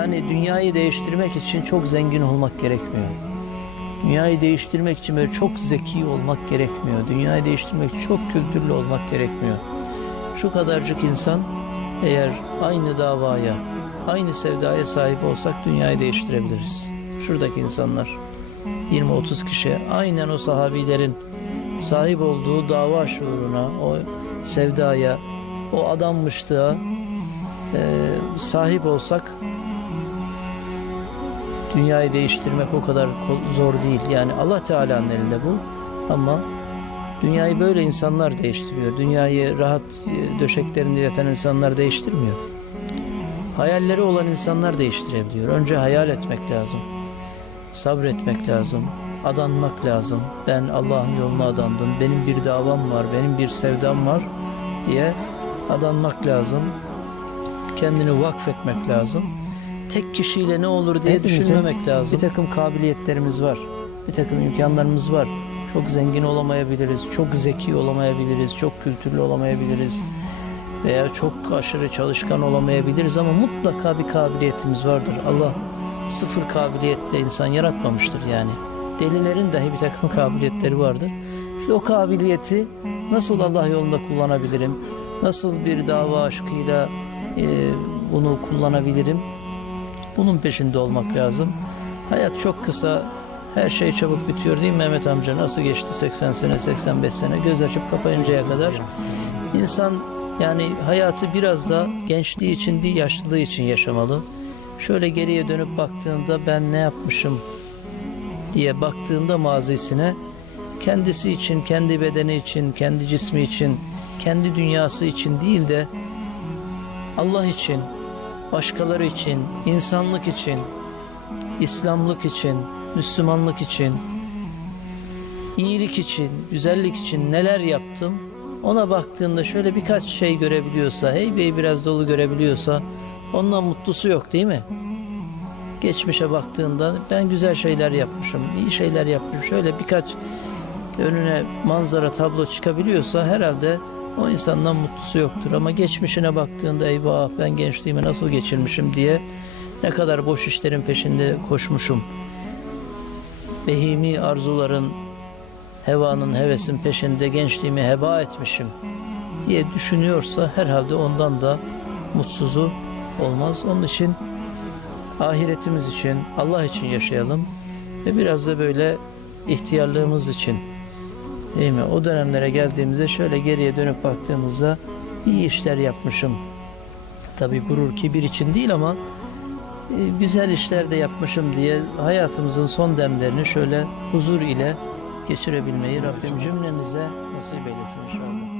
Yani dünyayı değiştirmek için çok zengin olmak gerekmiyor. Dünyayı değiştirmek için böyle çok zeki olmak gerekmiyor. Dünyayı değiştirmek için çok kültürlü olmak gerekmiyor. Şu kadarcık insan eğer aynı davaya, aynı sevdaya sahip olsak dünyayı değiştirebiliriz. Şuradaki insanlar 20-30 kişi aynen o sahabilerin sahip olduğu dava şuuruna, o sevdaya, o adanmışlığa e, sahip olsak dünyayı değiştirmek o kadar zor değil. Yani Allah Teala'nın elinde bu ama dünyayı böyle insanlar değiştiriyor. Dünyayı rahat e, döşeklerinde yatan insanlar değiştirmiyor. Hayalleri olan insanlar değiştirebiliyor. Önce hayal etmek lazım. Sabretmek lazım. Adanmak lazım. Ben Allah'ın yoluna adandım. Benim bir davam var. Benim bir sevdam var diye adanmak lazım. Kendini vakfetmek lazım. Tek kişiyle ne olur diye Hepimizin düşünmemek lazım. Bir takım kabiliyetlerimiz var. Bir takım imkanlarımız var. Çok zengin olamayabiliriz. Çok zeki olamayabiliriz. Çok kültürlü olamayabiliriz. Veya çok aşırı çalışkan olamayabiliriz ama mutlaka bir kabiliyetimiz vardır. Allah sıfır kabiliyetle insan yaratmamıştır yani. Delilerin dahi bir takım kabiliyetleri vardır. İşte o kabiliyeti nasıl Allah yolunda kullanabilirim? Nasıl bir dava aşkıyla e, bunu kullanabilirim? Bunun peşinde olmak lazım. Hayat çok kısa. Her şey çabuk bitiyor değil mi Mehmet amca? Nasıl geçti 80 sene, 85 sene? Göz açıp kapayıncaya kadar. İnsan yani hayatı biraz da gençliği için değil, yaşlılığı için yaşamalı. Şöyle geriye dönüp baktığında ben ne yapmışım diye baktığında mazisine kendisi için, kendi bedeni için, kendi cismi için, kendi dünyası için değil de Allah için, başkaları için, insanlık için, İslamlık için, Müslümanlık için, iyilik için, güzellik için neler yaptım? Ona baktığında şöyle birkaç şey görebiliyorsa, hey bey biraz dolu görebiliyorsa ondan mutlusu yok değil mi? Geçmişe baktığında ben güzel şeyler yapmışım, iyi şeyler yapmışım. Şöyle birkaç önüne manzara tablo çıkabiliyorsa herhalde o insandan mutlusu yoktur. Ama geçmişine baktığında eyvah ben gençliğimi nasıl geçirmişim diye ne kadar boş işlerin peşinde koşmuşum. Behimi arzuların, hevanın, hevesin peşinde gençliğimi heba etmişim diye düşünüyorsa herhalde ondan da mutsuzu olmaz. Onun için ahiretimiz için, Allah için yaşayalım ve biraz da böyle ihtiyarlığımız için değil mi? O dönemlere geldiğimizde şöyle geriye dönüp baktığımızda iyi işler yapmışım. Tabi gurur, kibir için değil ama e, güzel işler de yapmışım diye hayatımızın son demlerini şöyle huzur ile geçirebilmeyi Rabbim cümlenize nasip eylesin inşallah.